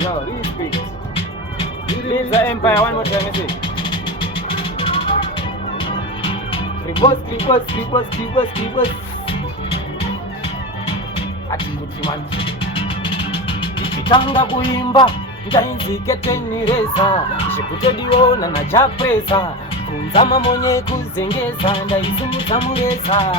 Yo, respect. Lidza Empire, one more time, I say. Clippers. Atikuti man. Ikitanga kuimba, ndainzike tenireza. Shikutediona na japreza. Kunzama mwenye kuzengeza, ndaisumudza mureza.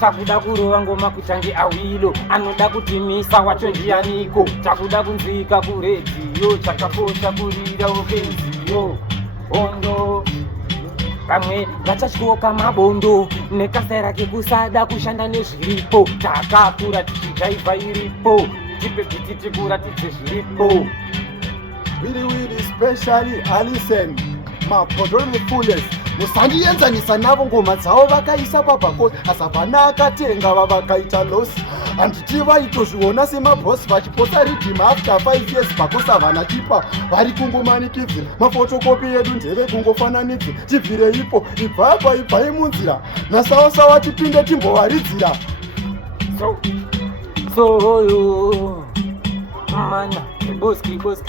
Takuda kurova ngoma kuchange awilo, anoda kutimisa wacho ndianiko. Takuda kunzika kuredhiyo, chakakosha kurira upenziyo. Hondo kamwe vachashoka mabondo, nekasera kekusada kushanda nezviripo. Takakura tichijaivha iripo, tipe biti tikuratidze zviripo. Really especially Alison mapodoro nefullest musandienzanisa navo ngoma dzavo vakaisa pabhakosi asapana akatenga vavakaita losi handiti vaitozviona semabhosi vachipota ridhima after 5 years bhakosi havana tipa vari kungomanikidzira mafotokopi edu ndeve kungofananidzira tibvire ipo ibvai munzira nasawasawa tipinde timbovaridzira so mana Clippers.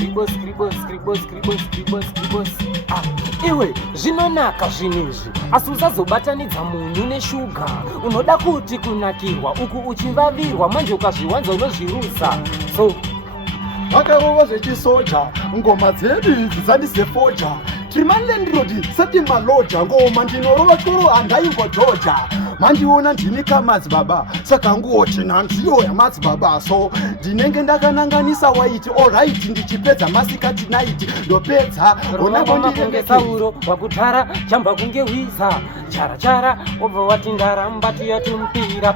Iwe zvinonaka zvinezvi, asi usazobatanidza munyu neshuga. Unoda kuti kunakirwa uku uchivavirwa, manje ukazviwanza unozvirusa. So vakarova zvechisoja, ngoma dzedu idzi dzandisefoja. Timanlendrodi sati maloja, ngoma ndinorova toro handaimbodhoja. Mandiona ndini kamadzibaba, saka ngoti nandiyo yamadzibaba. So ndinenge ndakananganisa waiti, alright ndichipedza masikati naiti ndopedza. Kunge Sauro wakutara chamba kunge wiza chara obva wati ndaramba tuyatumpira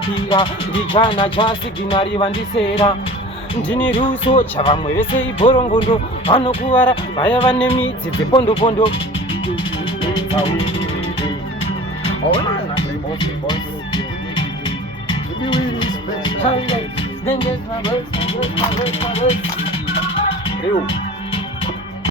ndijana chasiginari vandisera. Ndini ruso chavamwe vese ibhorongondo, vanokuvara vaya vane midzi dzepondopondo. Then there's my verse.